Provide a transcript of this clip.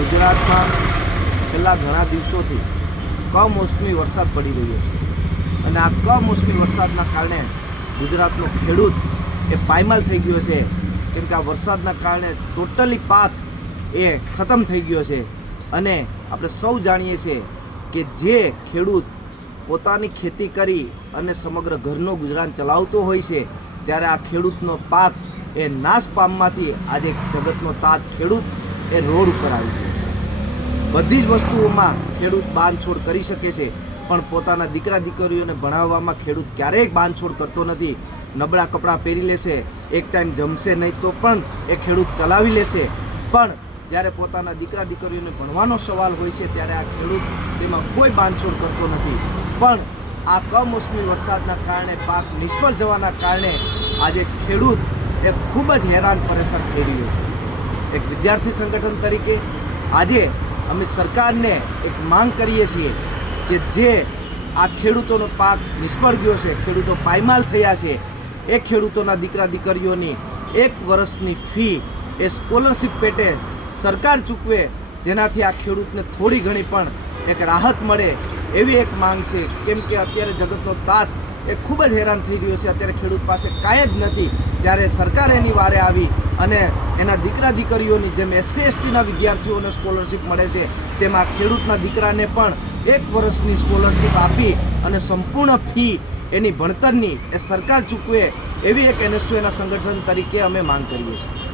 ગુજરાતમાં છેલ્લા ઘણા દિવસોથી કમોસમી વરસાદ પડી રહ્યો છે અને આ કમોસમી વરસાદના કારણે ગુજરાતનો ખેડૂત એ પાયમાલ થઈ ગયો છે, કેમ કે આ વરસાદના કારણે ટોટલી પાક એ ખતમ થઈ ગયો છે. અને આપણે સૌ જાણીએ છીએ કે જે ખેડૂત પોતાની ખેતી કરી અને સમગ્ર ઘરનો ગુજરાન ચલાવતો હોય છે, ત્યારે આ ખેડૂતનો પાક એ નાશ પામવાથી આજે જગતનો તાત ખેડૂત એ રોડ ઉપર આવી ગયો છે. બધી જ વસ્તુઓમાં ખેડૂત બાંધછોડ કરી શકે છે, પણ પોતાના દીકરા દીકરીઓને ભણાવવામાં ખેડૂત ક્યારેય બાંધછોડ કરતો નથી. નબળા કપડાં પહેરી લેશે, એક ટાઈમ જમશે નહીં તો પણ એ ખેડૂત ચલાવી લેશે, પણ જ્યારે પોતાના દીકરા દીકરીઓને ભણવાનો સવાલ હોય છે ત્યારે આ ખેડૂત તેમાં કોઈ બાંધછોડ કરતો નથી. પણ આ કમોસમી વરસાદના કારણે પાક નિષ્ફળ જવાના કારણે આજે ખેડૂત એ ખૂબ જ હેરાન પરેશાન થઈ રહ્યો છે. એક વિદ્યાર્થી સંગઠન તરીકે આજે અમે સરકારને એક માંગ કરીએ છીએ કે જે આ ખેડૂતોનો પાક નિષ્ફળ ગયો છે, ખેડૂતો પાયમાલ થયા છે, એ ખેડૂતોના દીકરા દીકરીઓની 1 વર્ષની ફી એ સ્કોલરશિપ પેટે સરકાર ચૂકવે, જેનાથી આ ખેડૂતને થોડી ઘણી પણ એક રાહત મળે એવી એક માંગ છે. કેમ કે અત્યારે જગતનો તાત એ ખૂબ જ હેરાન થઈ રહ્યો છે. અત્યારે ખેડૂત પાસે કાંઈ જ નથી, ત્યારે સરકાર એની વારે આવી અને એના દીકરા દીકરીઓની જેમ SC/STના વિદ્યાર્થીઓને સ્કોલરશિપ મળે છે, તેમાં ખેડૂતના દીકરાને પણ 1 વર્ષની સ્કોલરશિપ આપી અને સંપૂર્ણ ફી એની ભણતરની એ સરકાર ચૂકવે એવી એક NSUના સંગઠન તરીકે અમે માંગ કરીએ છીએ.